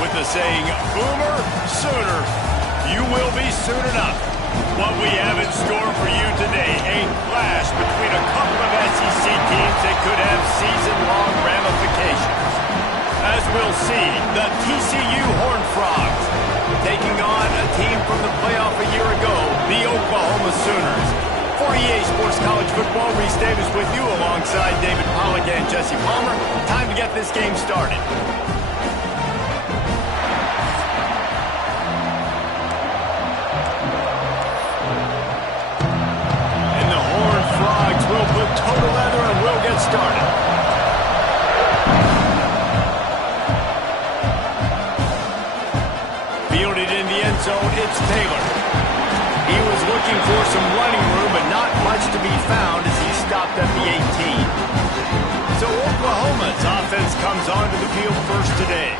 with the saying, Boomer Sooner, you will be soon enough. What we have in store for you today, a clash between a couple of SEC teams that could have season-long ramifications. As we'll see, the TCU Horned Frogs taking on a team from the playoff a year ago, the Oklahoma Sooners. For EA Sports College Football, Reese Davis with you alongside David Pollack and Jesse Palmer. Time to get this game started. And the Horned Frogs will put total leather and will get started. Fielded in the end zone, it's Taylor. He was looking for some running room, but not much to be found as he stopped at the 18. So Oklahoma's offense comes onto the field first today.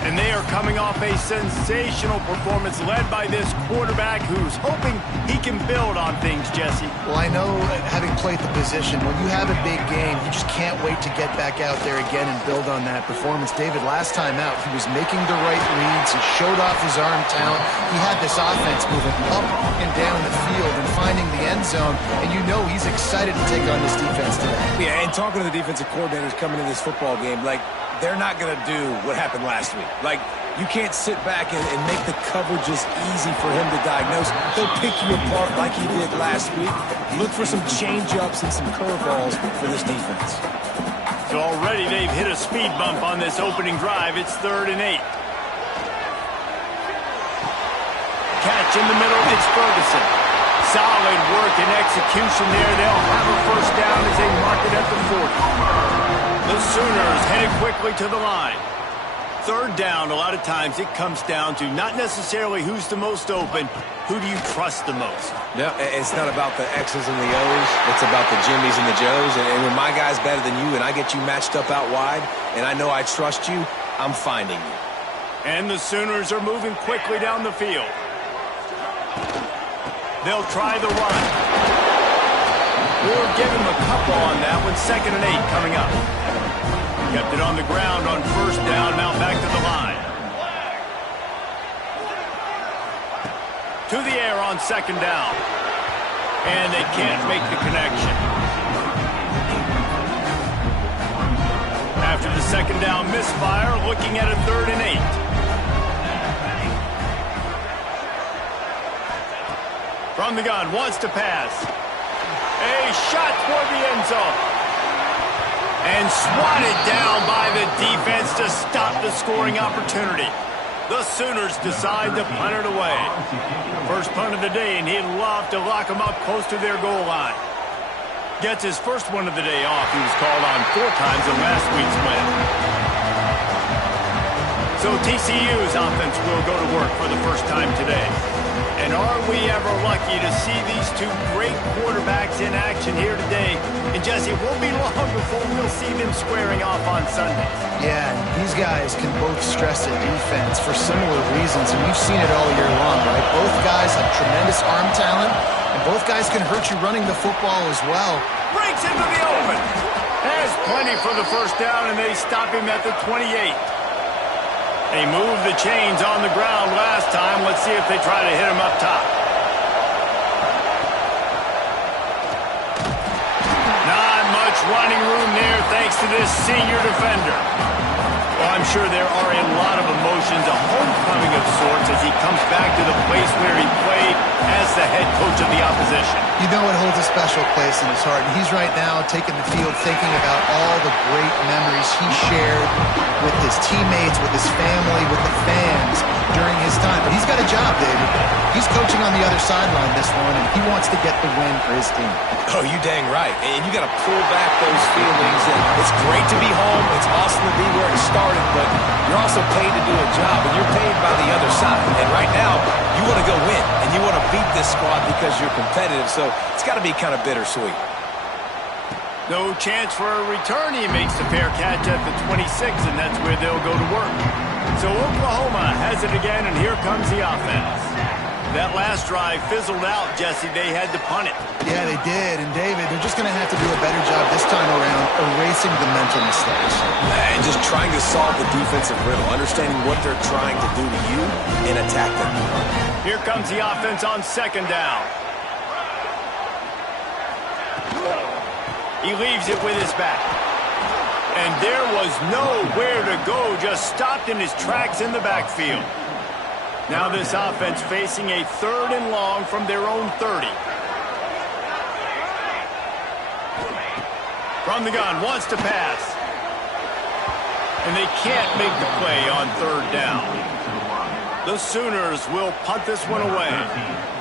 And they are coming off a sensational performance led by this quarterback who's hoping he can build on things, Jesse. Well, I know, having played the position, when you have a big game, you just can't wait to get back out there again and build on that performance. David, last time out, he was making the right reads. He showed off his arm talent. He had this offense moving up and down the field and finding the end zone. And you know he's excited to take on this defense today. Yeah, and talking to the defensive coordinators coming in this football game, like, they're not going to do what happened last week. Like, you can't sit back and make the coverages easy for him to diagnose. He'll pick you apart like he did last week. Look for some change-ups and some curveballs for this defense. So already they've hit a speed bump on this opening drive. It's 3rd and 8. Catch in the middle, it's Ferguson. Solid work and execution there. They'll have a first down as they mark it at the 40. The Sooners headed quickly to the line. 3rd down, a lot of times it comes down to not necessarily who's the most open, who do you trust the most? No, it's not about the X's and the O's. It's about the Jimmys and the Joes. And when my guy's better than you and I get you matched up out wide and I know I trust you, I'm finding you. And the Sooners are moving quickly down the field. They'll try the run. We'll give him a couple on that one. 2nd and 8 coming up. Kept it on the ground on 1st down. Now back to the line. To the air on 2nd down. And they can't make the connection. After the 2nd down misfire, looking at a 3rd and 8. From the gun, wants to pass. A shot toward the end zone. And swatted down by the defense to stop the scoring opportunity. The Sooners decide to punt it away. First punt of the day, and he'd love to lock them up close to their goal line. Gets his first one of the day off. He was called on 4 times in last week's win. So TCU's offense will go to work for the first time today. And are we ever lucky to see these two great quarterbacks in action here today? And Jesse, it won't be long before we'll see them squaring off on Sunday. Yeah, these guys can both stress the defense for similar reasons, and we've seen it all year long, right? Both guys have tremendous arm talent, and both guys can hurt you running the football as well. Breaks into the open. Has plenty for the first down, and they stop him at the 28. They moved the chains on the ground last time. Let's see if they try to hit him up top. Not much running room there thanks to this senior defender. Well, I'm sure there are a lot of emotions, a homecoming of sorts as he comes back to the place where he played as the head coach of the opposition. You know it holds a special place in his heart, and he's right now taking the field thinking about all the great memories he shared with his teammates, with his family, with the fans during his time. But he's got a job, David. He's coaching on the other sideline this one, and he wants to get the win for his team. Oh, you dang right. And you got to pull back those feelings. And it's great to be home. It's awesome to be where it started, but you're also paid to do a job, and you're paid by the other side. And right now, you want to go win, and you want to beat this squad because you're competitive. So it's got to be kind of bittersweet. No chance for a return. He makes the fair catch at the 26, and that's where they'll go to work. So Oklahoma has it again, and here comes the offense. That last drive fizzled out, Jesse. They had to punt it. Yeah, they did. And, David, they're just going to have to do a better job this time around erasing the mental mistakes. And just trying to solve the defensive riddle, understanding what they're trying to do to you and attack them. Here comes the offense on second down. He leaves it with his back. And there was nowhere to go, just stopped in his tracks in the backfield. Now this offense facing a 3rd and long from their own 30. From the gun, wants to pass. And they can't make the play on 3rd down. The Sooners will punt this one away.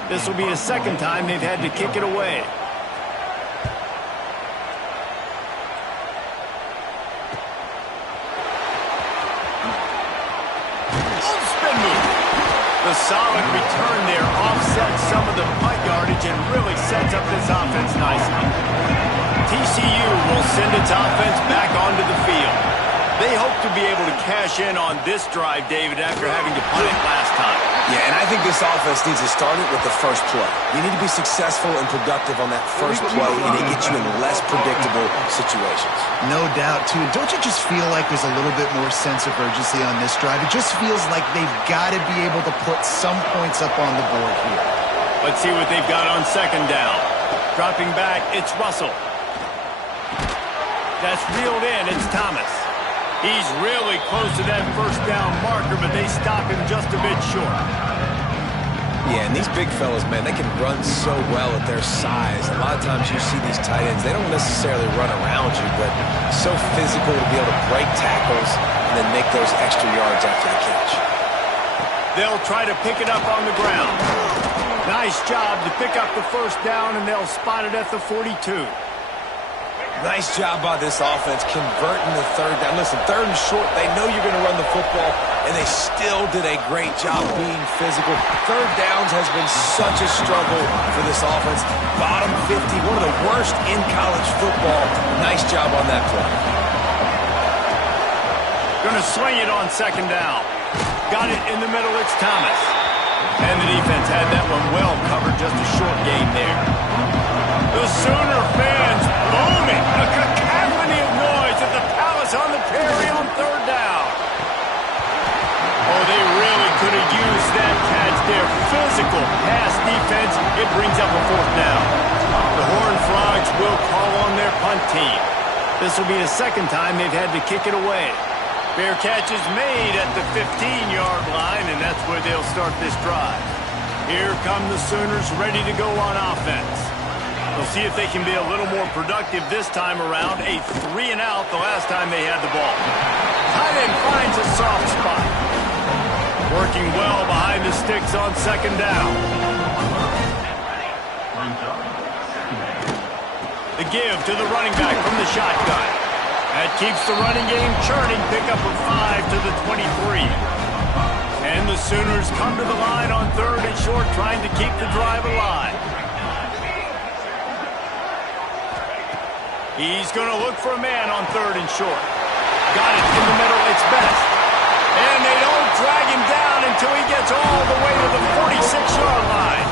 This will be the 2nd time they've had to kick it away. The solid return there offsets some of the punt yardage and really sets up this offense nicely. TCU will send its offense back onto the field. They hope to be able to cash in on this drive, David, after having to punt it last time. Yeah, and I think this offense needs to start it with the first play. You need to be successful and productive on that first play, and it gets you in less predictable situations. No doubt, too. Don't you just feel like there's a little bit more sense of urgency on this drive? It just feels like they've got to be able to put some points up on the board here. Let's see what they've got on second down. Dropping back, it's Russell. That's reeled in, it's Thomas. He's really close to that first down marker, but they stop him just a bit short. Yeah, and these big fellas, man, they can run so well at their size. A lot of times you see these tight ends, they don't necessarily run around you, but so physical to be able to break tackles and then make those extra yards after the catch. They'll try to pick it up on the ground. Nice job to pick up the first down, and they'll spot it at the 42. Nice job by this offense converting the 3rd down. Listen, 3rd and short, they know you're going to run the football, and they still did a great job being physical. 3rd downs has been such a struggle for this offense. Bottom 50, one of the worst in college football. Nice job on that play. Going to swing it on second down. Got it in the middle, it's Thomas. And the defense had that one well covered, just a short gain there. The Sooner fans booming. A cacophony of noise at the Palace on the Prairie on 3rd down. Oh, they really could have used that catch there. Physical pass defense. It brings up a 4th down. The Horned Frogs will call on their punt team. This will be the 2nd time they've had to kick it away. Fair catch is made at the 15-yard line, and that's where they'll start this drive. Here come the Sooners ready to go on offense. We'll see if they can be a little more productive this time around. A 3-and-out the last time they had the ball. Tight end finds a soft spot. Working well behind the sticks on second down. The give to the running back from the shotgun. That keeps the running game churning. Pickup of 5 to the 23. And the Sooners come to the line on 3rd and short, trying to keep the drive alive. He's going to look for a man on 3rd and short. Got it in the middle, it's Best. And they don't drag him down until he gets all the way to the 46-yard line.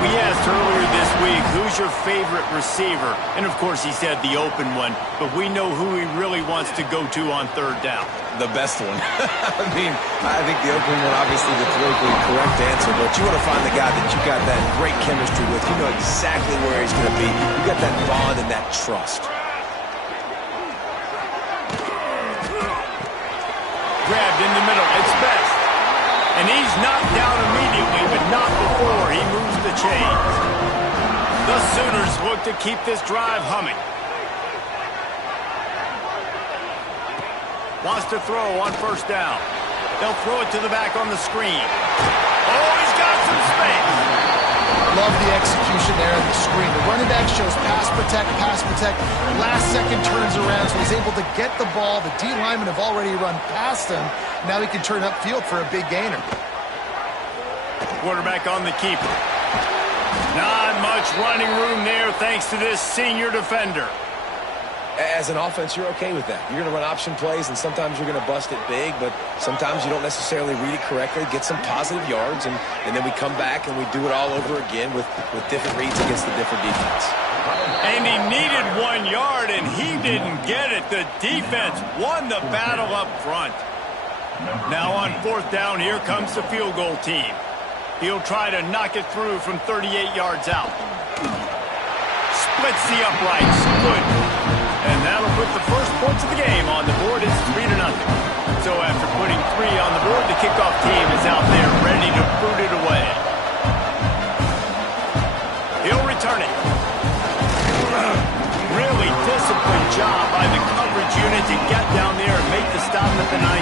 We asked earlier this week, who's your favorite receiver? And, of course, he said the open one, but we know who he really wants to go to on 3rd down. The best one. I mean, I think the open one, obviously the politically correct answer, but you want to find the guy that you got that great chemistry with. You know exactly where he's going to be. You got that bond and that trust. Grabbed in the middle, it's Best. And he's knocked down immediately, but not before he moves the chains. The Sooners look to keep this drive humming. Wants to throw on 1st down. They'll throw it to the back on the screen. Oh, he's got some space. Love the execution there on the screen. The running back shows pass protect, pass protect. Last second turns around, so he's able to get the ball. The D linemen have already run past him. Now he can turn upfield for a big gainer. Quarterback on the keeper. Not much running room there thanks to this senior defender. As an offense, you're okay with that. You're going to run option plays, and sometimes you're going to bust it big, but sometimes you don't necessarily read it correctly, get some positive yards, and then we come back and we do it all over again with different reads against the different defense. And he needed 1 yard, and he didn't get it. The defense won the battle up front. Now on 4th down, here comes the field goal team. He'll try to knock it through from 38 yards out. Splits the uprights. Good. And that'll put the first points of the game on the board. It's 3-0. So after putting 3 on the board, the kickoff team is out there ready to boot it away. He'll return it. Really disciplined job by the coverage unit to get down there and make the stop at the 19.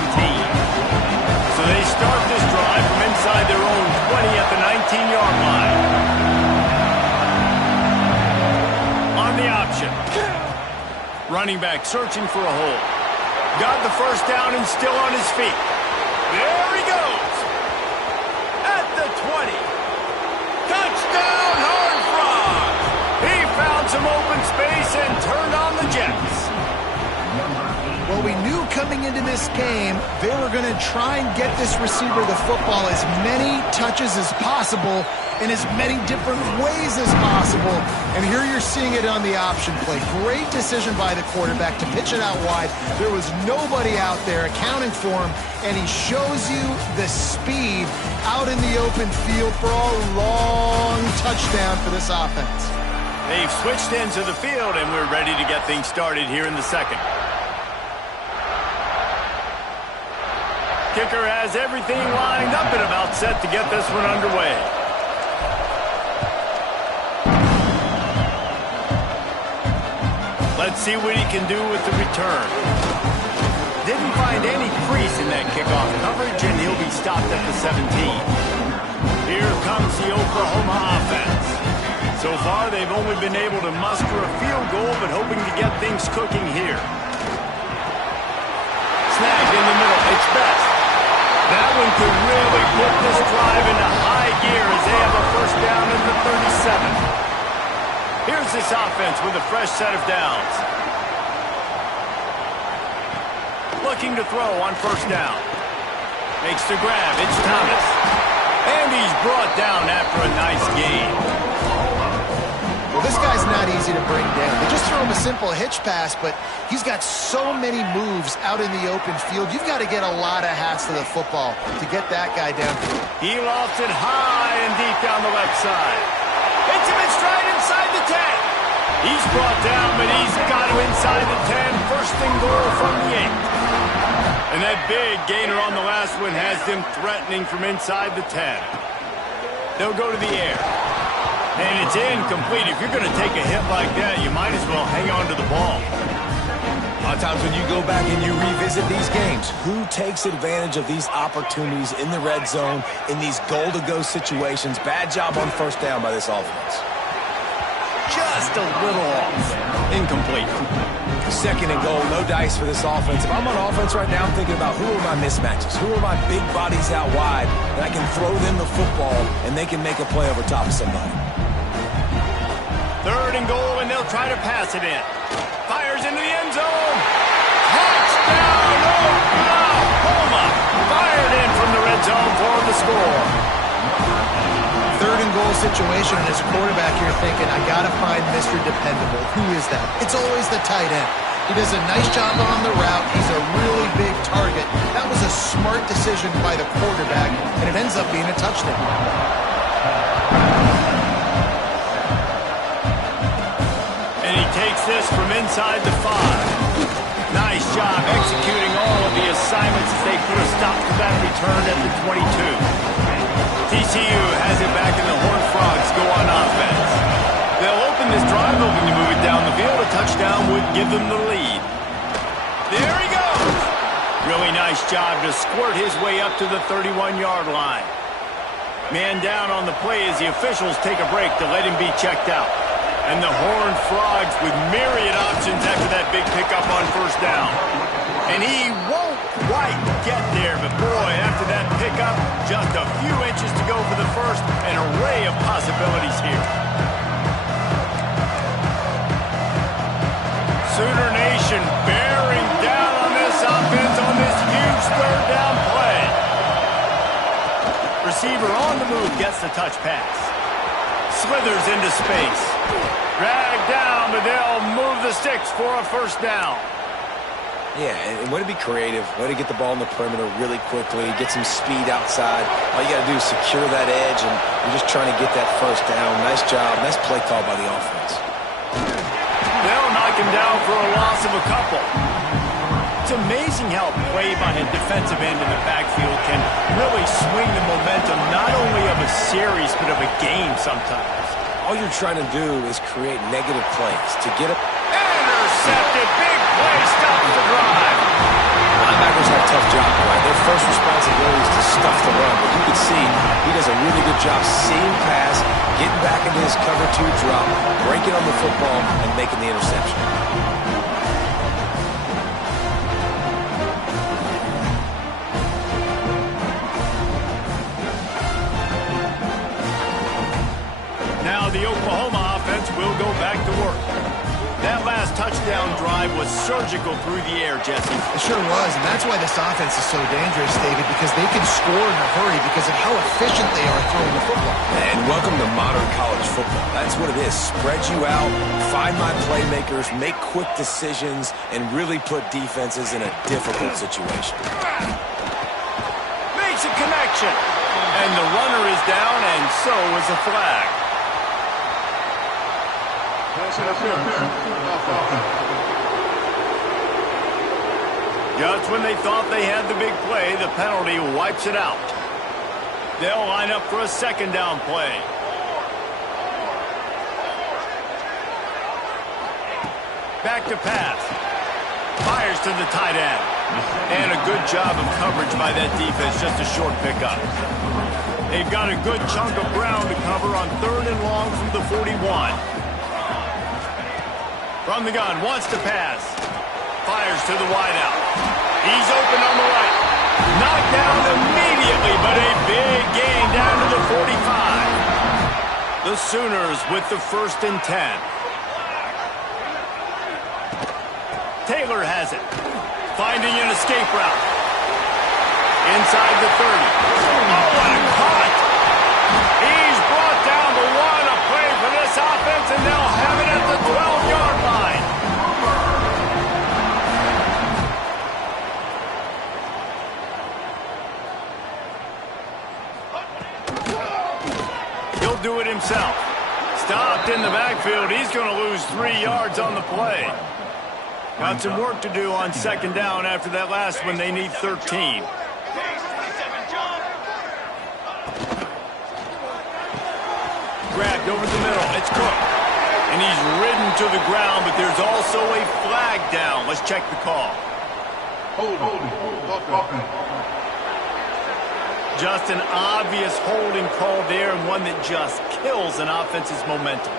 So they start this drive from inside their own 20 at the 19-yard line. On the option. Running back searching for a hole. Got the first down and still on his feet. There he goes. At the 20. Touchdown, Horned Frogs. He found some open space and turned on the Jets. Well, we knew coming into this game they were going to try and get this receiver the football as many touches as possible in as many different ways as possible. And here you're seeing it on the option play. Great decision by the quarterback to pitch it out wide. There was nobody out there accounting for him, and he shows you the speed out in the open field for a long touchdown for this offense. They've switched into the field, and we're ready to get things started here in the second. Kicker has everything lined up and about set to get this one underway. Let's see what he can do with the return. Didn't find any crease in that kickoff coverage, and he'll be stopped at the 17. Here comes the Oklahoma offense. So far, they've only been able to muster a field goal, but hoping to get things cooking here. Snagged in the middle. It's best. That one could really put this drive into high gear as they have a first down in the 37. Here's this offense with a fresh set of downs. Looking to throw on first down. Makes the grab. It's Thomas. And he's brought down after a nice gain. Well, this guy's not easy to bring down. They just throw him a simple hitch pass, but he's got so many moves out in the open field. You've got to get a lot of hats to the football to get that guy down. He lofts it high and deep down the left side. Hits him in stride inside the 10. He's brought down, but he's got him inside the 10. First and goal from the 8. And that big gainer on the last one has them threatening from inside the 10. They'll go to the air. And it's incomplete. If you're going to take a hit like that, you might as well hang on to the ball. A lot of times when you go back and you revisit these games, who takes advantage of these opportunities in the red zone, in these goal-to-go situations? Bad job on first down by this offense. Just a little off. Incomplete. Second and goal, no dice for this offense. If I'm on offense right now, I'm thinking about who are my mismatches? Who are my big bodies out wide that I can throw them the football and they can make a play over top of somebody? Third and goal, and they'll try to pass it in. Fires into the end zone. Touchdown, Oklahoma. Fired in from the red zone for the score. Third and goal situation, and as quarterback you're thinking, I got to find Mr. Dependable. Who is that? It's always the tight end. He does a nice job on the route. He's a really big target. That was a smart decision by the quarterback, and it ends up being a touchdown. And he takes this from inside the 5. Nice job executing all of the assignments as they put a stop to that return at the 22. TCU has it back and the Horned Frogs go on offense. They'll open this drive, hoping to move it down the field. A touchdown would give them the lead. There he goes. Really nice job to squirt his way up to the 31-yard line. Man down on the play as the officials take a break to let him be checked out. And the Horned Frogs with myriad options after that big pickup on first down. And he won't quite get there, but boy, after that pickup, just a few inches to go for the first. An array of possibilities here. Sooner Nation receiver on the move gets the touch pass. Slithers into space. Dragged down, but they'll move the sticks for a first down. Yeah, and way to be creative, way to get the ball in the perimeter really quickly, get some speed outside. All you got to do is secure that edge, and you're just trying to get that first down. Nice job. Nice play call by the offense. They'll knock him down for a loss of a couple. It's amazing how play by a defensive end in the backfield can really swing the momentum not only of a series but of a game sometimes. All you're trying to do is create negative plays to get it. Intercepted. Big play. Stops the drive. Linebackers have a tough job, right? Their first responsibility is to stuff the run. But you can see he does a really good job seeing pass, getting back into his cover two drop, breaking on the football, and making the interception. Now the Oklahoma offense will go back to work. That last touchdown drive was surgical through the air, Jesse. It sure was, and that's why this offense is so dangerous, David, because they can score in a hurry because of how efficient they are throwing the football. And welcome to modern college football. That's what it is. Spread you out, find my playmakers, make quick decisions, and really put defenses in a difficult situation. Makes a connection. And the runner is down, and so is a flag. Just when they thought they had the big play, the penalty wipes it out. They'll line up for a second down play. Back to pass. Fires to the tight end. And a good job of coverage by that defense, just a short pickup. They've got a good chunk of ground to cover on 3rd and long from the 41. From the gun, wants to pass. Fires to the wideout. He's open on the right. Knocked down immediately, but a big gain down to the 45. The Sooners with the 1st and 10. Taylor has it. Finding an escape route. Inside the 30. Oh, what a cut! He's brought down the 1, a play for this offense, and they'll have it at the 12-yard line. He'll do it himself. Stopped in the backfield. He's going to lose 3 yards on the play. Got some work to do on 2nd down after that last one. They need 13. Grabbed over the middle. It's Cook. And he's ridden to the ground, but there's also a flag down. Let's check the call. Just an obvious holding call there, and one that just kills an offense's momentum.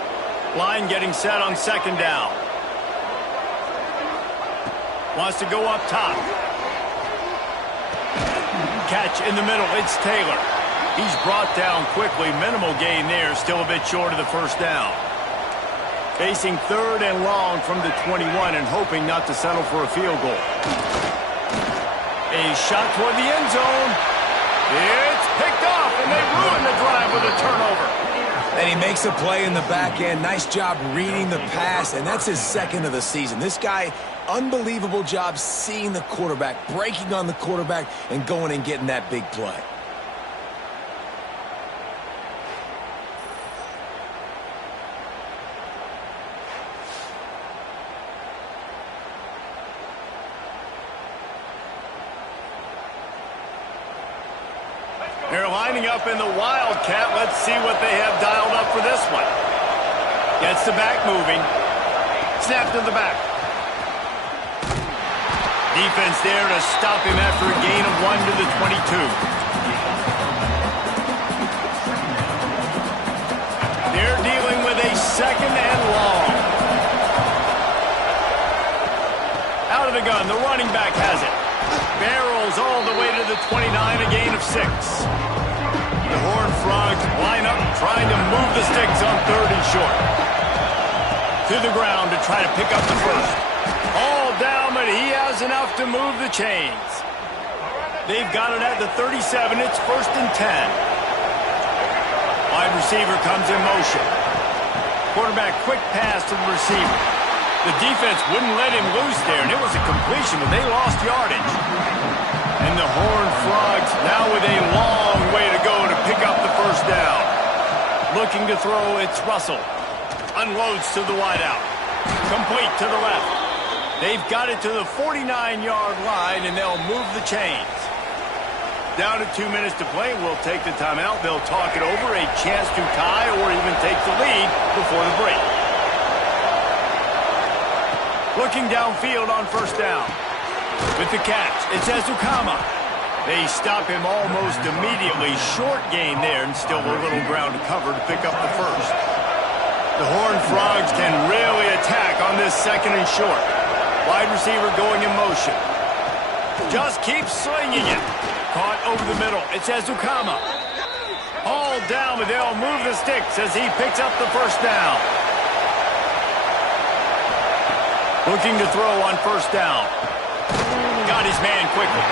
Line getting set on 2nd down. Wants to go up top. Catch in the middle. It's Taylor. He's brought down quickly. Minimal gain there. Still a bit short of the 1st down. Facing 3rd and long from the 21 and hoping not to settle for a field goal. A shot toward the end zone. It's picked off, and they ruin the drive with a turnover. And he makes a play in the back end. Nice job reading the pass, and that's his 2nd of the season. This guy, unbelievable job seeing the quarterback, breaking on the quarterback, and going and getting that big play. They're lining up in the Wildcat. Let's see what they have dialed up for this one. Gets the back moving. Snap to the back. Defense there to stop him after a gain of 1 to the 22. They're dealing with a 2nd and long. Out of the gun, the running back has it. Barrels all the way to the 29, a gain of 6. The Horned Frogs line up, trying to move the sticks on 3rd and short. To the ground to try to pick up the 1st. All down, but he has enough to move the chains. They've got it at the 37. It's 1st and 10. Wide receiver comes in motion. Quarterback quick pass to the receiver. The defense wouldn't let him loose there, and it was a completion, but they lost yardage. And the Horned Frogs now with a long way to go to pick up the first down. Looking to throw, it's Russell. Unloads to the wideout. Complete to the left. They've got it to the 49-yard line, and they'll move the chains. Down to 2 minutes to play. We'll take the timeout. They'll talk it over. A chance to tie or even take the lead before the break. Looking downfield on first down. With the catch, it's Ezukama. They stop him almost immediately. Short gain there, and still a little ground to cover to pick up the first. The Horned Frogs can really attack on this second and short. Wide receiver going in motion. Just keeps slinging it. Caught over the middle. It's Ezukama. Hauled down, but they'll move the sticks as he picks up the first down. Looking to throw on first down. Got his man quickly.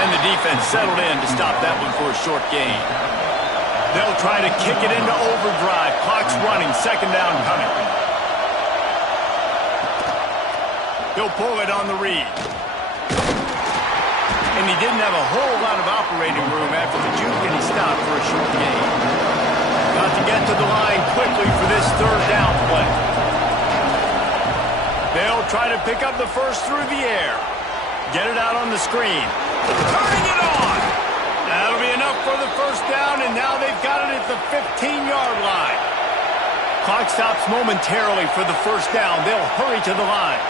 And the defense settled in to stop that one for a short gain. They'll try to kick it into overdrive. Clock's running. Second down coming. He'll pull it on the read. And he didn't have a whole lot of operating room after the juke, and he stopped for a short gain. Got to get to the line quickly for this third down play. They'll try to pick up the first through the air. Get it out on the screen. Turning it on. That'll be enough for the first down, and now they've got it at the 15-yard line. Clock stops momentarily for the first down. They'll hurry to the line.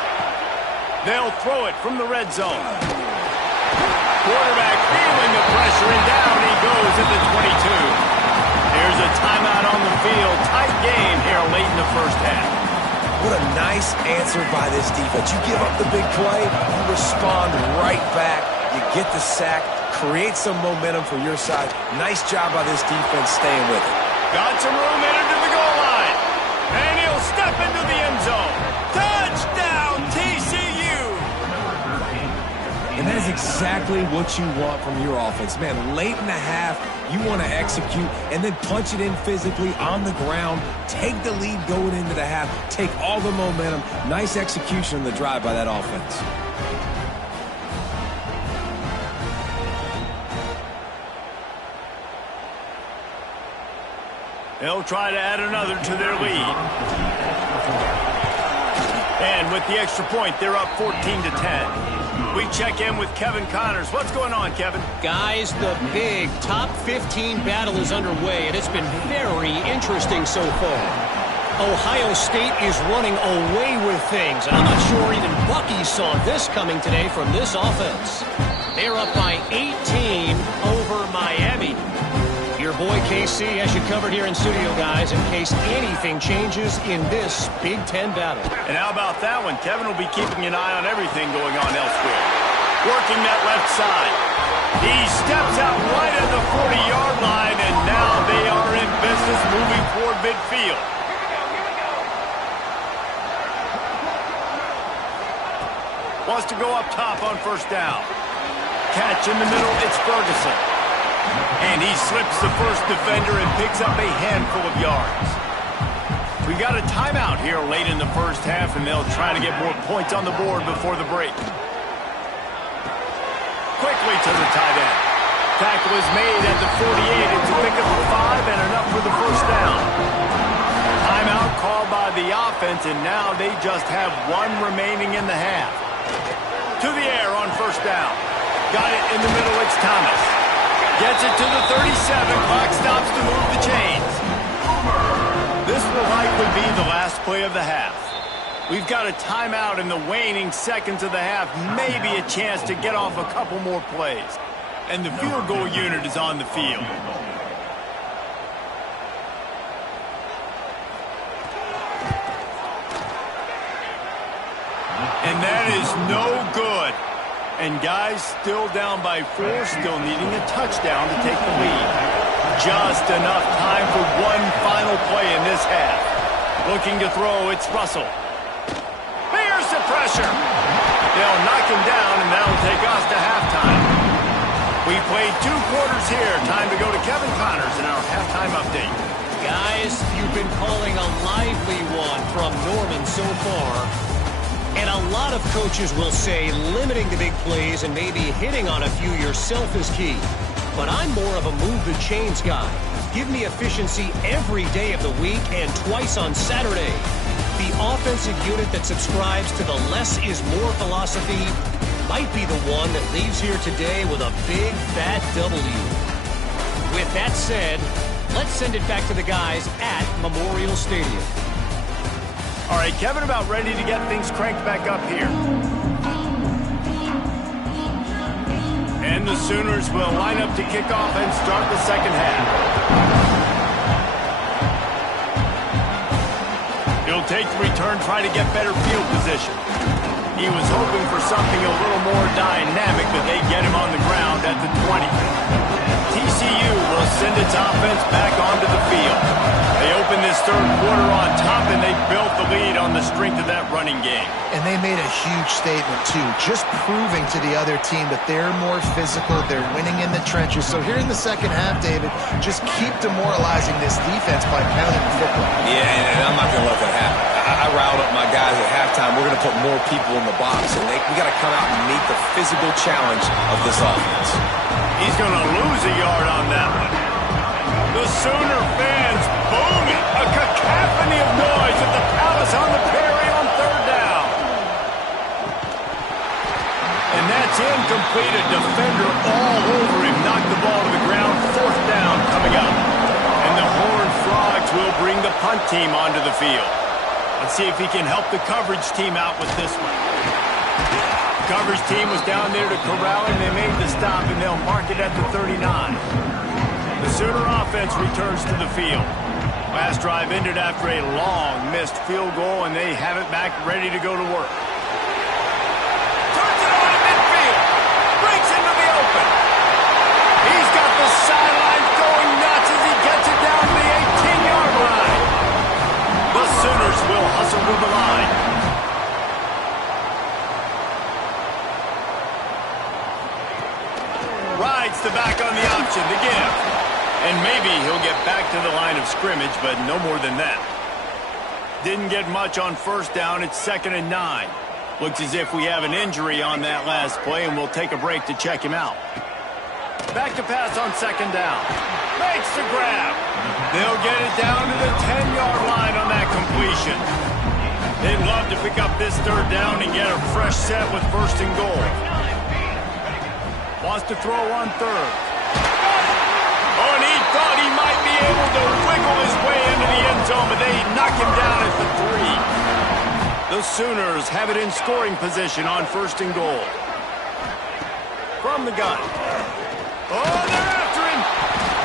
They'll throw it from the red zone. Quarterback feeling the pressure, and down he goes at the 22. Here's a timeout on the field. Tight game here late in the first half. What a nice answer by this defense. You give up the big play, you respond right back, you get the sack, create some momentum for your side. Nice job by this defense staying with it. Got some room in into the goal line. And he'll step into the end zone. Touchdown, TCU! And that is exactly what you want from your offense. Man, late in the half, you want to execute and then punch it in physically on the ground. Take the lead going into the half. Take all the momentum. Nice execution on the drive by that offense. They'll try to add another to their lead. And with the extra point, they're up 14-10. We check in with Kevin Connors. What's going on, Kevin? Guys, the big top 15 battle is underway, and it's been very interesting so far. Ohio State is running away with things, and I'm not sure even Bucky saw this coming today from this offense. They're up by 18 over Miami. Your boy KC has you covered here in studio, guys, in case anything changes in this Big Ten battle. And how about that one? Kevin will be keeping an eye on everything going on elsewhere. Working that left side. He steps out right at the 40-yard line, and now they are in business moving toward midfield. Wants to go up top on first down. Catch in the middle, it's Ferguson. And he slips the first defender and picks up a handful of yards. We got a timeout here late in the first half, and they'll try to get more points on the board before the break. Quickly to the tight end. Tackle is made at the 48. It's a pickup of 5 and enough for the first down. Timeout called by the offense, and now they just have one remaining in the half. To the air on first down. Got it in the middle, it's Thomas. Gets it to the 37. Clock stops to move the chains. This will likely be the last play of the half. We've got a timeout in the waning seconds of the half. Maybe a chance to get off a couple more plays. And the field goal unit is on the field. And that is no good. And guys still down by 4, still needing a touchdown to take the lead. Just enough time for one final play in this half. Looking to throw, it's Russell. Here's the pressure. They'll knock him down, and that'll take us to halftime. We played 2 quarters here. Time to go to Kevin Connors in our halftime update. guys, you've been calling a lively one from Norman so far. And a lot of coaches will say limiting the big plays and maybe hitting on a few yourself is key. But I'm more of a move the chains guy. Give me efficiency every day of the week and twice on Saturday. The offensive unit that subscribes to the less is more philosophy might be the one that leaves here today with a big fat W. With that said, let's send it back to the guys at Memorial Stadium. All right, Kevin, about ready to get things cranked back up here. And the Sooners will line up to kick off and start the second half. He'll take the return, try to get better field position. He was hoping for something a little more dynamic, but they get him on the ground at the 20. TCU will send its offense back onto the field. They open this third quarter on top, and they built the lead on the strength of that running game. And they made a huge statement, too, just proving to the other team that they're more physical, they're winning in the trenches. So here in the second half, David, just keep demoralizing this defense by pounding the football. Yeah, and I'm not going to let that happen. I riled up my guys at halftime. We're going to put more people in the box, and we got to come out and meet the physical challenge of this offense. He's going to lose a yard on that one. The Sooner fans booming. A cacophony of noise at the Palace on the Prairie on third down. And that's incomplete. A defender all over him. Knocked the ball to the ground. Fourth down coming up. And the Horned Frogs will bring the punt team onto the field. Let's see if he can help the coverage team out with this one. Coverage team was down there to corral him. They made the stop, and they'll mark it at the 39. The Sooner offense returns to the field. Last drive ended after a long missed field goal, and they have it back ready to go to work. Turns it on in midfield. Breaks into the open. He's got the sidelines going nuts as he gets it down to the 18-yard line. The Sooners will hustle to the line. Rides the back on the option to give. And maybe he'll get back to the line of scrimmage, but no more than that. Didn't get much on first down. It's 2nd and 9. Looks as if we have an injury on that last play, and we'll take a break to check him out. Back to pass on 2nd down. Makes the grab. They'll get it down to the 10-yard line on that completion. They'd love to pick up this third down and get a fresh set with 1st and goal. Wants to throw on third. Oh, and he thought he might be able to wiggle his way into the end zone, but they knock him down at the 3. The Sooners have it in scoring position on 1st and goal. From the gun. Oh, they're after him.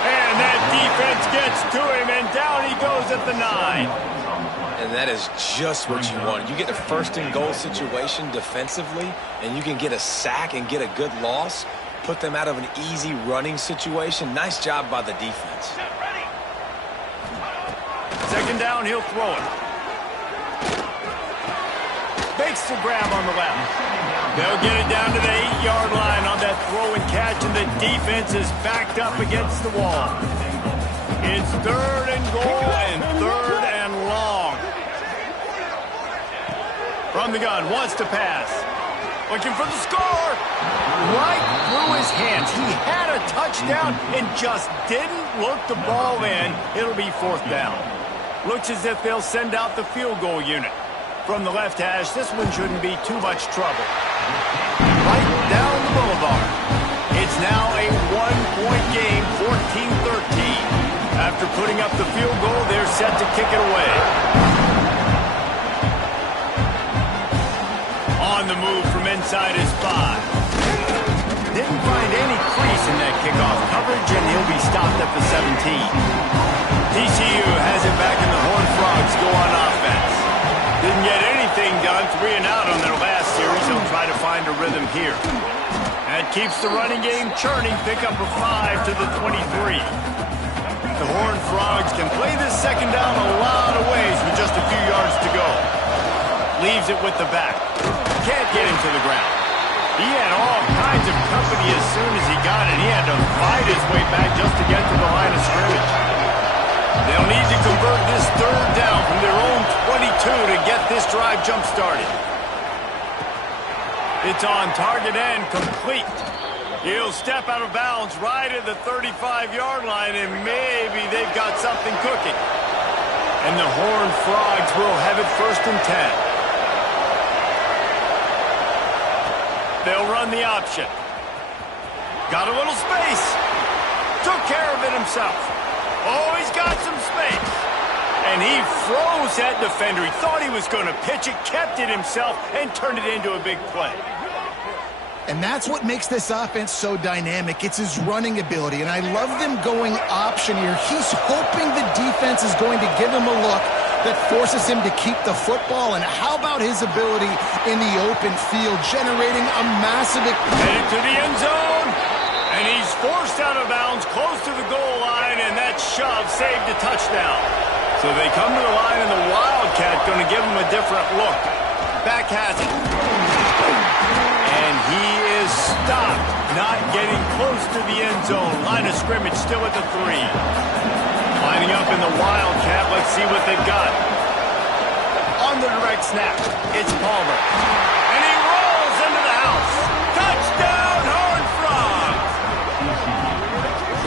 And that defense gets to him, and down he goes at the 9. And that is just what you want. You get a 1st and goal situation defensively, and you can get a sack and get a good loss. Put them out of an easy running situation. Nice job by the defense. 2nd down, he'll throw it. Makes the grab on the left. They'll get it down to the 8-yard line on that throw and catch, and the defense is backed up against the wall. It's 3rd and goal and 3rd and long. From the gun, wants to pass. Looking for the score. Right through his hands. He had a touchdown and just didn't look the ball in. It'll be 4th down. Looks as if they'll send out the field goal unit. From the left hash, this one shouldn't be too much trouble. Right down the boulevard. It's now a 1-point game, 14-13. After putting up the field goal, they're set to kick it away. On the move from inside his 5. Didn't find any crease in that kickoff coverage, and he'll be stopped at the 17. TCU has it back, and the Horned Frogs go on offense. Didn't get anything done, 3 and out on their last series. He'll try to find a rhythm here. That keeps the running game churning. Pick up a 5 to the 23. The Horned Frogs can play this 2nd down a lot of ways with just a few yards to go. Leaves it with the back. Can't get him to the ground. He had all kinds of company as soon as he got it. He had to fight his way back just to get to the line of scrimmage. They'll need to convert this third down from their own 22 to get this drive jump-started. It's on target and complete. He'll step out of bounds right at the 35-yard line, and maybe they've got something cooking. And the Horned Frogs will have it 1st and 10. They'll run the option. Got a little space. Took care of it himself. Oh, he's got some space. And he froze that defender. He thought he was going to pitch it, kept it himself, and turned it into a big play. And that's what makes this offense so dynamic. It's his running ability, and I love them going option here. He's hoping the defense is going to give him a look that forces him to keep the football. And how about his ability in the open field, generating a massive... Headed to the end zone, and he's forced out of bounds close to the goal line, and that shove saved a touchdown. So they come to the line, and the Wildcat going to give him a different look. Back has it. And he is stopped, not getting close to the end zone. Line of scrimmage still at the 3. Lining up in the Wildcat. Let's see what they've got. On the direct snap, it's Palmer. And he rolls into the house. Touchdown, Horned Frogs!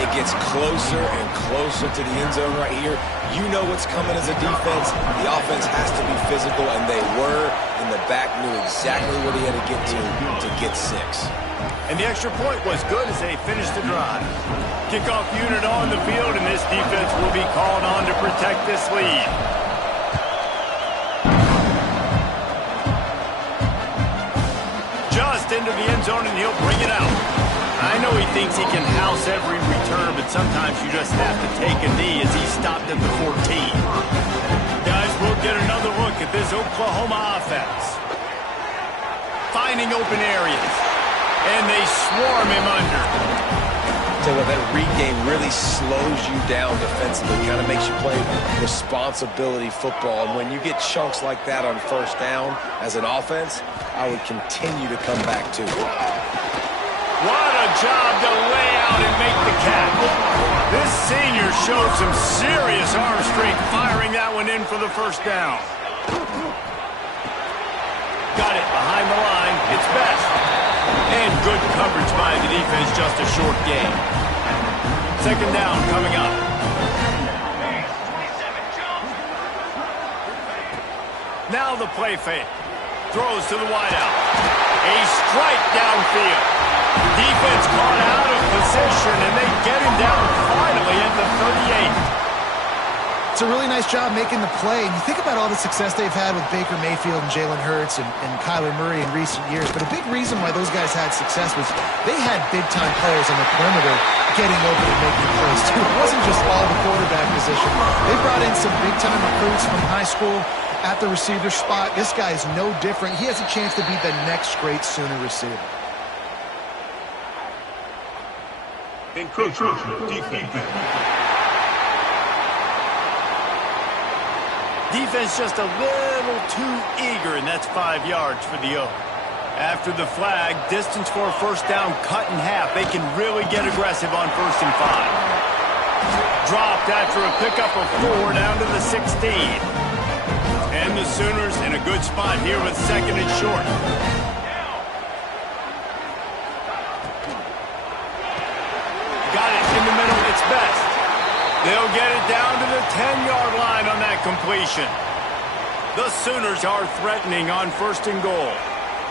It gets closer and closer to the end zone right here. You know what's coming as a defense. The offense has to be physical, and they were. And the back knew exactly what he had to get 6. And the extra point was good as they finished the drive. Kickoff unit on the field, and this defense will be called on to protect this lead. Just into the end zone, and he'll bring it out. I know he thinks he can house every return, but sometimes you just have to take a knee as he stopped at the 14. Guys, we'll get another look at this Oklahoma offense. Finding open areas, and they swarm him under. So that read game really slows you down defensively, kind of makes you play responsibility football. And when you get chunks like that on 1st down as an offense, I would continue to come back to it. What a job to lay out and make the catch. This senior showed some serious arm strength firing that one in for the 1st down. Got it behind the line. It's Best. And good coverage by the defense, just a short gain. 2nd down coming up. Now the play fake. Throws to the wideout. A strike downfield. Defense caught out of position, and they get him down finally at the 38. It's a really nice job making the play. And you think about all the success they've had with Baker Mayfield and Jalen Hurts and Kyler Murray in recent years. But a big reason why those guys had success was they had big-time players on the perimeter getting open and making plays, too. It wasn't just all the quarterback position. They brought in some big-time recruits from high school at the receiver spot. This guy is no different. He has a chance to be the next great Sooner receiver. Encroachment defense. Defense just a little too eager, and that's 5 yards for the O. After the flag, distance for a 1st down cut in half. They can really get aggressive on 1st and 5. Dropped after a pickup of 4 down to the 16. And the Sooners in a good spot here with 2nd and short. Got it in the middle. It's Best. They'll get it down to the 10-yard line on that completion. The Sooners are threatening on 1st and goal.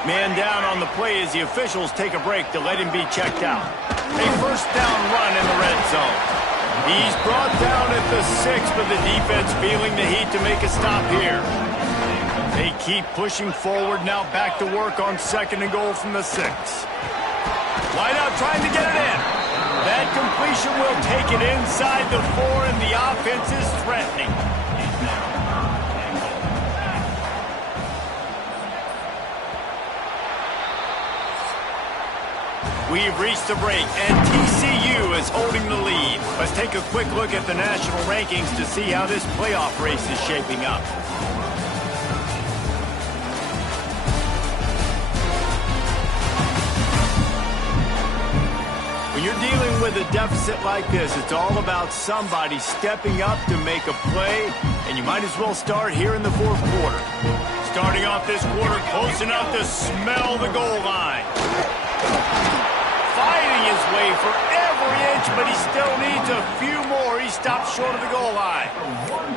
Man down on the play as the officials take a break to let him be checked out. A 1st down run in the red zone. He's brought down at the 6, but the defense feeling the heat to make a stop here. They keep pushing forward, now back to work on 2nd and goal from the 6. Wide out trying to get it in. That completion will take it inside the 4, and the offense is threatening. We've reached the break, and TCU is holding the lead. Let's take a quick look at the national rankings to see how this playoff race is shaping up. When you're dealing with with a deficit like this, it's all about somebody stepping up to make a play, and you might as well start here in the fourth quarter. Starting off this quarter close enough to smell the goal line. Fighting his way for every inch, but he still needs a few more. He stopped short of the goal line.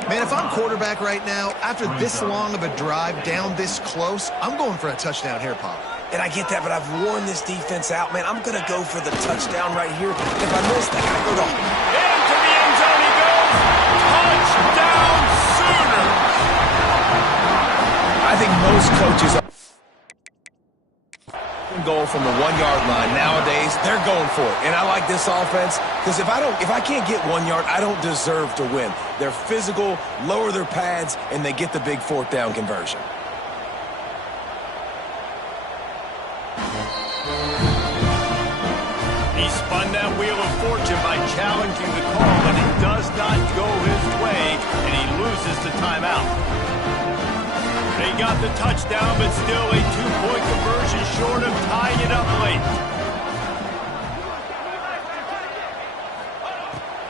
Man, if I'm quarterback right now, after this long of a drive down this close, I'm going for a touchdown here, Pop. And I get that, but I've worn this defense out, man. I'm going to go for the touchdown right here. And if I miss, I got to go to... Into the end zone he goes. Touchdown, Sooner. I think most coaches goal from the 1-yard line. Nowadays, they're going for it. And I like this offense because if I can't get 1 yard, I don't deserve to win. They're physical, lower their pads, and they get the big fourth down conversion. He spun that wheel of fortune by challenging the call, but it does not go his way, and he loses the timeout. They got the touchdown, but still a 2-point conversion short of tying it up late.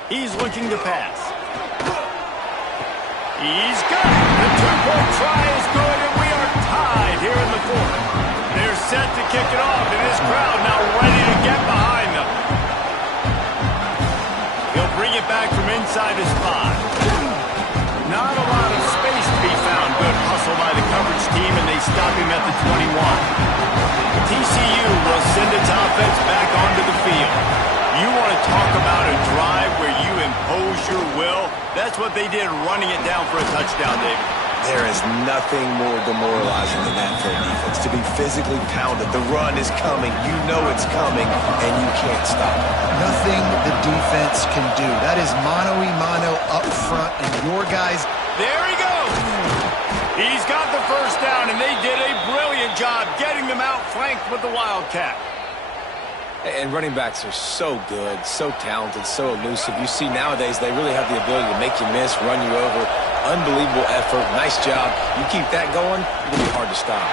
He's looking to pass. He's got it. The 2-point try is good, and we are tied here in the fourth. They're set to kick it off, and this crowd now ready to get behind them. He'll bring it back from inside his 5. Not a lot of space to be found. Good hustle by the coverage team, and they stop him at the 21. TCU will send its offense back onto the field. You want to talk about a drive where you impose your will? That's what they did, running it down for a touchdown, David. There is nothing more demoralizing than that for a defense. To be physically pounded. The run is coming. You know it's coming, and you can't stop it. Nothing the defense can do. That is mano-a-mano up front, and your guys... There he goes! He's got the first down, and they did a brilliant job getting them out flanked with the Wildcat. And running backs are so good, so talented, so elusive. You see nowadays they really have the ability to make you miss, run you over. Unbelievable effort. Nice job. You keep that going, it's going to be hard to stop.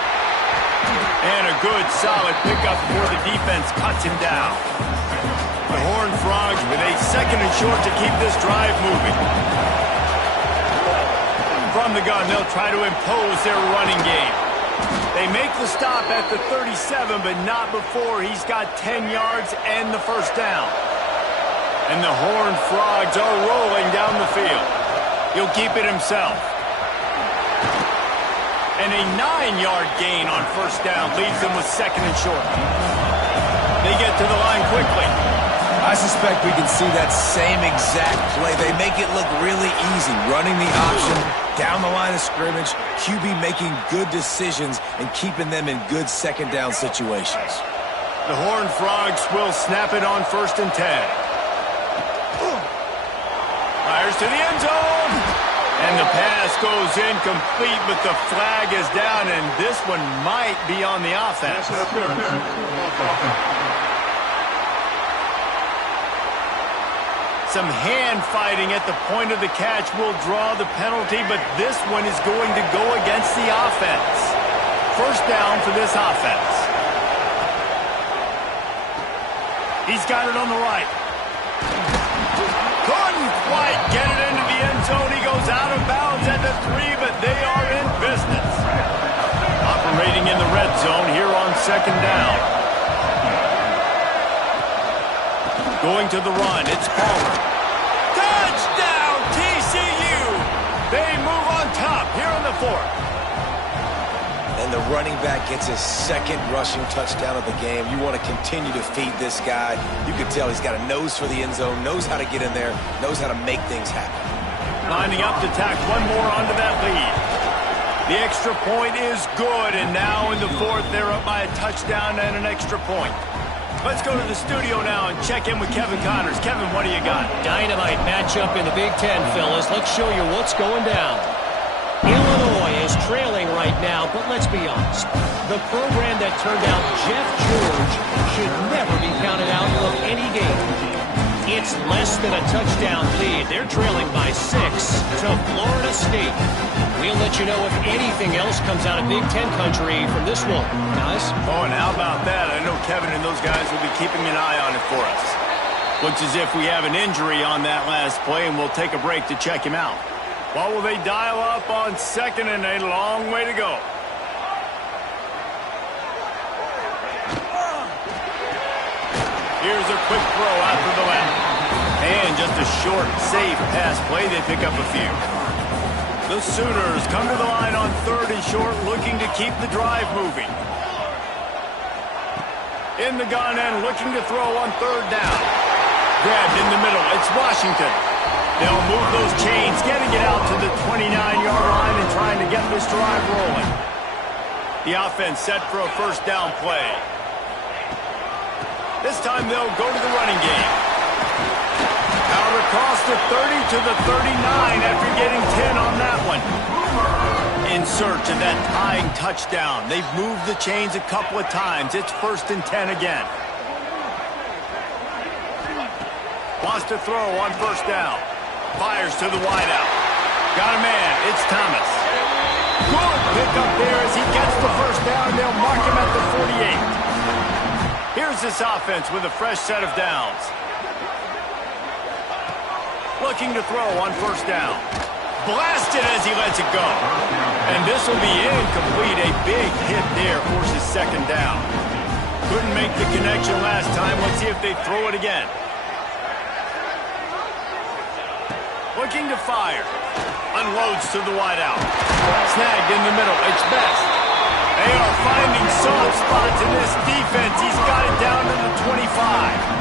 And a good, solid pickup before the defense cuts him down. The Horned Frogs with a 2nd and short to keep this drive moving. From the gun, they'll try to impose their running game. They make the stop at the 37, but not before he's got 10 yards and the first down. And the Horned Frogs are rolling down the field. He'll keep it himself. And a 9-yard gain on first down leaves them with 2nd and short. They get to the line quickly. I suspect we can see that same exact play. They make it look really easy, running the option down the line of scrimmage, QB making good decisions and keeping them in good 2nd down situations. The Horned Frogs will snap it on 1st and 10. Fires to the end zone. And the pass goes incomplete, but the flag is down, and this one might be on the offense. Some hand fighting at the point of the catch will draw the penalty, but this one is going to go against the offense. First down for this offense. He's got it on the right. Couldn't quite get it into the end zone. He goes out of bounds at the 3, but they are in business. Operating in the red zone here on 2nd down. Going to the run, it's Palmer. Touchdown, TCU! They move on top here in the 4th. And the running back gets his 2nd rushing touchdown of the game. You want to continue to feed this guy. You can tell he's got a nose for the end zone, knows how to get in there, knows how to make things happen. Lining up to tack one more onto that lead. The extra point is good, and now in the 4th, they're up by a touchdown and an extra point. Let's go to the studio now and check in with Kevin Connors. Kevin, what do you got? Dynamite matchup in the Big Ten, fellas. Let's show you what's going down. Illinois is trailing right now, but let's be honest. The program that turned out Jeff George should never be counted out of any game. It's less than a touchdown lead. They're trailing by 6 to Florida State. We'll let you know if anything else comes out of Big Ten country from this one, guys. Oh, and how about that? I know Kevin and those guys will be keeping an eye on it for us. Looks as if we have an injury on that last play, and we'll take a break to check him out. What will they dial up on second and a long way to go? Here's a quick throw out to the left. And just a short, safe pass play. They pick up a few. The Sooners come to the line on 3rd and short, looking to keep the drive moving. In the gun and looking to throw on 3rd down. Grabbed in the middle. It's Washington. They'll move those chains, getting it out to the 29-yard line and trying to get this drive rolling. The offense set for a 1st down play. This time they'll go to the running game. Out across the 30 to the 39 after getting 10 on that one. In search of that tying touchdown. They've moved the chains a couple of times. It's 1st and 10 again. Wants to throw on 1st down. Fires to the wideout. Got a man. It's Thomas. Good pick up there as he gets the 1st down. They'll mark him at the 48. Here's this offense with a fresh set of downs. Looking to throw on 1st down. Blasted as he lets it go. And this will be incomplete. A big hit there forces 2nd down. Couldn't make the connection last time. Let's see if they throw it again. Looking to fire. Unloads to the wideout. Snagged in the middle. It's Best. They are finding soft spots in this defense. He's got it down to the 25.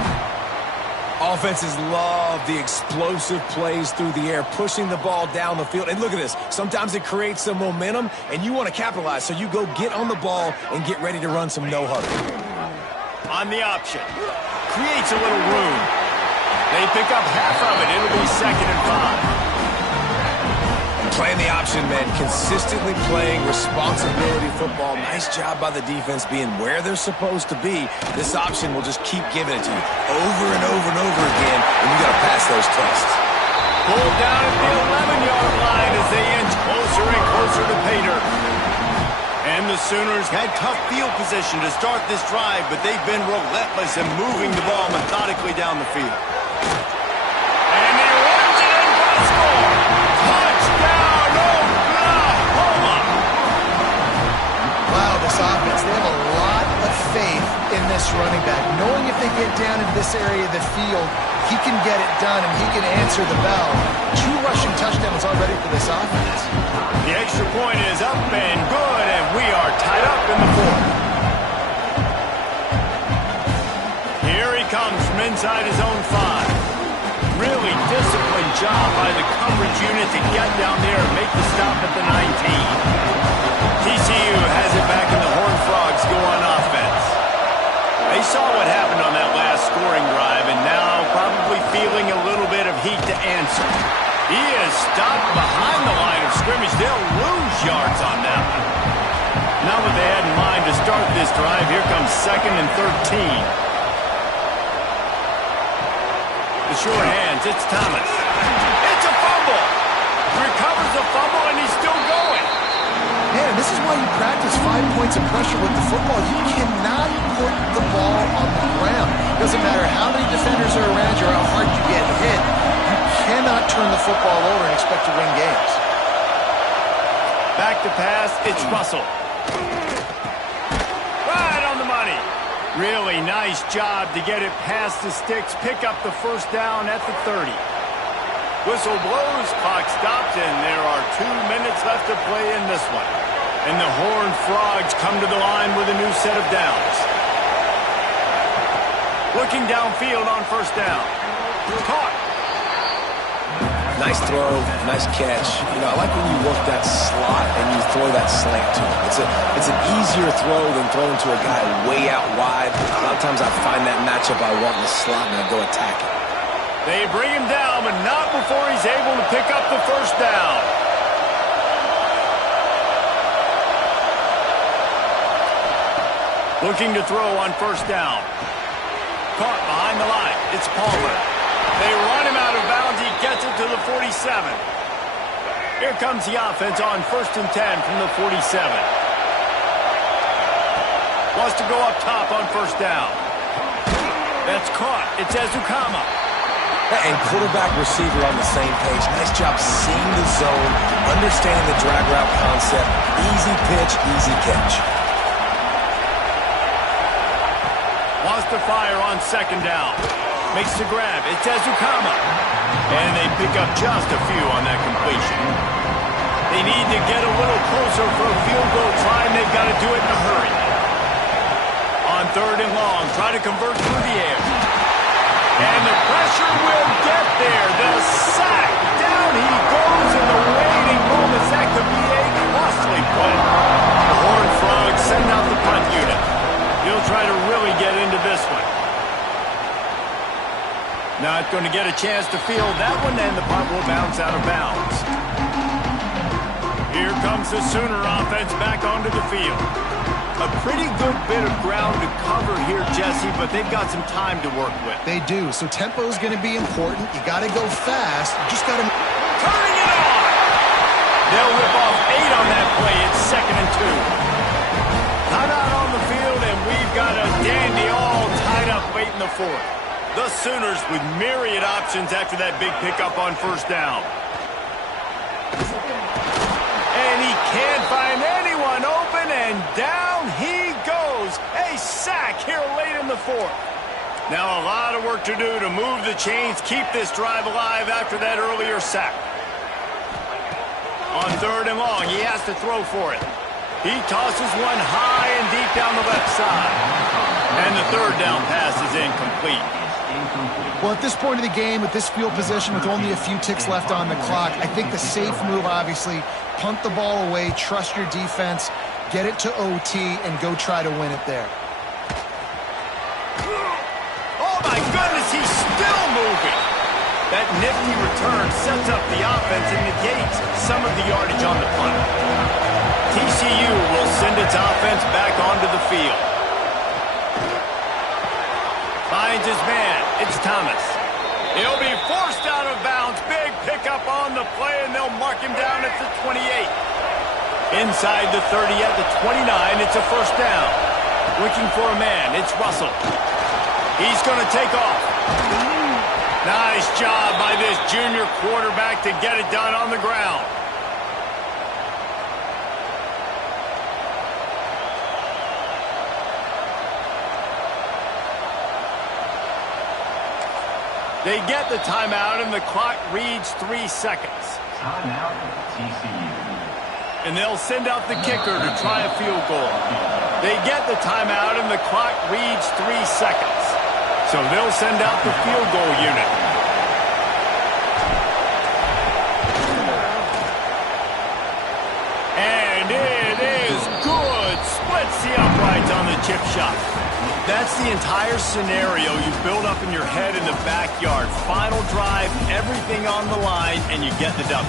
Offenses love the explosive plays through the air, pushing the ball down the field. And look at this. Sometimes it creates some momentum, and you want to capitalize. So you go get on the ball and get ready to run some no-huddle. On the option. Creates a little room. They pick up half of it. It'll be 2nd and 5. Playing the option, man. Consistently playing responsibility football. Nice job by the defense being where they're supposed to be. This option will just keep giving it to you over and over and over again, and you got to pass those tests. Pulled down at the 11-yard line as they inch closer and closer to Pater. And the Sooners had tough field position to start this drive, but they've been relentless in moving the ball methodically down the field. And he runs it in for the score. Touchdown, Oklahoma! Wow, this offense, they have a lot of faith in this running back. Knowing if they get down in this area of the field, he can get it done and he can answer the bell. 2 rushing touchdowns already for this offense. The extra point is up and good, and we are tied up in the 4th. Here he comes from inside his own 5. Really disciplined job by the coverage unit to get down there and make the stop at the 19. TCU has it back in the Horned Frogs go on offense. They saw what happened on that last scoring drive and now probably feeling a little bit of heat to answer. He is stopped behind the line of scrimmage. They'll lose yards on that one. Now what they had in mind to start this drive, here comes 2nd and 13. The short hands, it's Thomas. It's a fumble. Recovers the fumble, and he's still going. Man, this is why you practice 5 points of pressure with the football. You cannot put the ball on the ground. Doesn't matter how many defenders are around you or how hard you get hit. You cannot turn the football over and expect to win games. Back to pass, it's Russell. Right on the money. Really nice job to get it past the sticks, pick up the 1st down at the 30. Whistle blows, clock stops, and there are 2 minutes left to play in this one. And the Horned Frogs come to the line with a new set of downs. Looking downfield on 1st down. Caught. Nice throw, nice catch. You know, I like when you work that slot and you throw that slant to him. It's an easier throw than throwing to a guy way out wide. A lot of times I find that matchup I want in the slot and I go attack it. They bring him down, but not before he's able to pick up the 1st down. Looking to throw on 1st down. Caught behind the line. It's Palmer. They run him out of bounds. He gets it to the 47. Here comes the offense on 1st and 10 from the 47. Wants to go up top on 1st down. That's caught. It's Ezukama. And quarterback receiver on the same page. Nice job seeing the zone, understanding the drag route concept. Easy pitch, easy catch. Wants to fire on second down. Makes the grab. It's Ezukama. And they pick up just a few on that completion. They need to get a little closer for a field goal try, and they've got to do it in a hurry. On third and long, try to convert through the air. And the pressure will get there. The sack. Down he goes in the waiting moments. That could be a costly play. The Horned Frogs send out the punt unit. He'll try to really get into this one. Not going to get a chance to field that one, and the punt will bounce out of bounds. Here comes the Sooner offense back onto the field. A pretty good bit of ground to cover here, Jesse, but they've got some time to work with. They do, so tempo is going to be important. You got to go fast. You just got to... Turning it on! They'll rip off 8 on that play. It's 2nd and 2. Timeout on the field, and we've got a dandy all tied up late in the 4th. The Sooners with myriad options after that big pickup on first down. And he can't find anyone open, and down he goes. A sack here late in the 4th. Now a lot of work to do to move the chains, keep this drive alive after that earlier sack. On third and long, he has to throw for it. He tosses one high and deep down the left side. And the third down pass is incomplete. Well, at this point of the game, with this field position, with only a few ticks left on the clock, I think the safe move, obviously, punt the ball away, trust your defense, get it to OT, and go try to win it there. Oh, my goodness, he's still moving. That nifty return sets up the offense and negates some of the yardage on the punt. TCU will send its offense back onto the field. Finds his man. It's Thomas. He'll be forced out of bounds. Big pickup on the play, and they'll mark him down at the 28. Inside the 30 at the 29, it's a first down. Looking for a man. It's Russell. He's going to take off. Nice job by this junior quarterback to get it done on the ground. They get the timeout, and the clock reads 3 seconds. Timeout, TCU. And they'll send out the kicker to try a field goal. They get the timeout, and the clock reads 3 seconds. So they'll send out the field goal unit. And it is good. Splits the uprights on the chip shot. That's the entire scenario you build up in your head in the backyard. Final drive, everything on the line, and you get the W.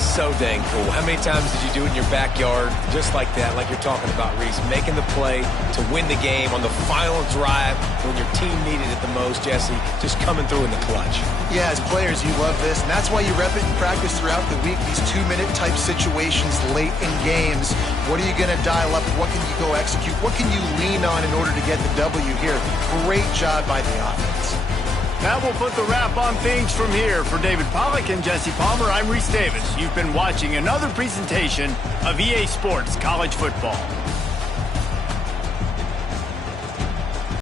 So dang cool. How many times did you do it in your backyard just like that, like you're talking about, Reese? Making the play to win the game on the final drive when your team needed it the most, Jesse, just coming through in the clutch. Yeah, as players, you love this, and that's why you rep it in practice throughout the week, these 2-minute type situations late in games. What are you going to dial up? What can you go execute? What can you lean on in order to get the W here? Great job by the offense. Now we'll put the wrap on things from here. For David Pollack and Jesse Palmer, I'm Reese Davis. You've been watching another presentation of EA Sports College Football.